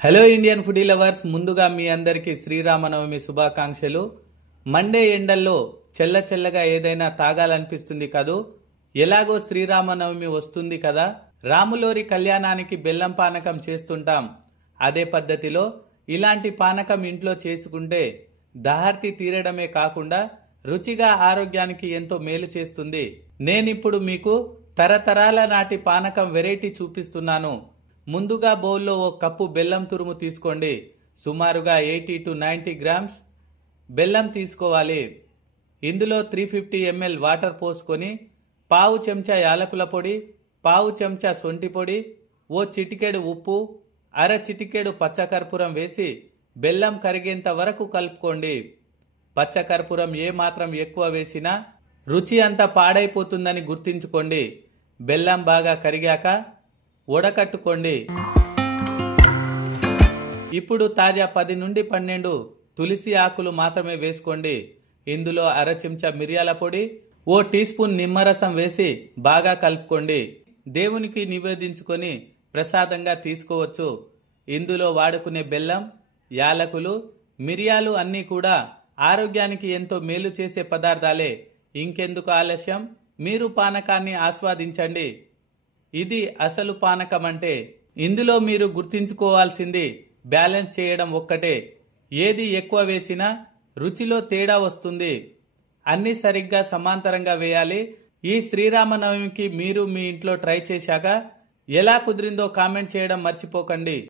Hello Indian foodie lovers, ముందుగా మీ అందరికీ శ్రీరామనవమి శుభాకాంక్షలు. మండే ఎండల్లో చల్లగా ఏదైనా తాగాలనిపిస్తుంది కదూ. ఎలాగో శ్రీరామనవమి వస్తుంది కదా, రాములోరి కళ్యాణానికి బెల్లం పానకం చేస్తుంటాం. అదే పద్ధతిలో ఇలాంటి పానకం ఇంట్లో చేసుకుంటే దాహర్తి తీరడమే కాకుండా రుచిగా ఆరోగ్యానికి ఎంతో మేలు చేస్తుంది. నేనిప్పుడు మీకు తరతరాల నాటి పానకం వెరైటీ చూపిస్తున్నాను. ముందుగా బౌల్లో ఓ కప్పు బెల్లం తురుము తీసుకోండి. సుమారుగా 80 to 90 గ్రామ్స్ బెల్లం తీసుకోవాలి. ఇందులో 350 ml వాటర్ పోసుకొని పావు చెంచా యాలకుల పొడి, పావు చెంచా సొంటి పొడి, ఓ చిటికెడు ఉప్పు, అర చిటికెడు పచ్చకర్పూరం వేసి బెల్లం కరిగేంత వరకు కలుపుకోండి. పచ్చకర్పూరం ఏ మాత్రం ఎక్కువ వేసినా రుచి అంతా పాడైపోతుందని గుర్తుంచుకోండి. బెల్లం బాగా కరిగాక వడకట్టుకోండి. ఇప్పుడు తాజా 10 నుండి 12 తులసి ఆకులు మాత్రమే వేసుకోండి. ఇందులో అర చెంచా మిరియాల పొడి, ఓ టీ స్పూన్ నిమ్మరసం వేసి బాగా కలుపుకోండి. దేవునికి నివేదించుకొని ప్రసాదంగా తీసుకోవచ్చు. ఇందులో వాడుకునే బెల్లం, యాలకులు, మిరియాలు అన్నీ కూడా ఆరోగ్యానికి ఎంతో మేలు చేసే పదార్థాలే. ఇంకెందుకు ఆలస్యం, మీరు పానకాన్ని ఆస్వాదించండి. ఇది అసలు పానకం అంటే. ఇందులో మీరు గుర్తించుకోవాల్సింది బ్యాలెన్స్ చేయడం ఒక్కటే. ఏది ఎక్కువ వేసినా రుచిలో తేడా వస్తుంది. అన్ని సరిగ్గా సమాంతరంగా వేయాలి. ఈ శ్రీరామనవమికి మీరు మీ ఇంట్లో ట్రై చేశాక ఎలా కుదిరిందో కామెంట్ చేయడం మర్చిపోకండి.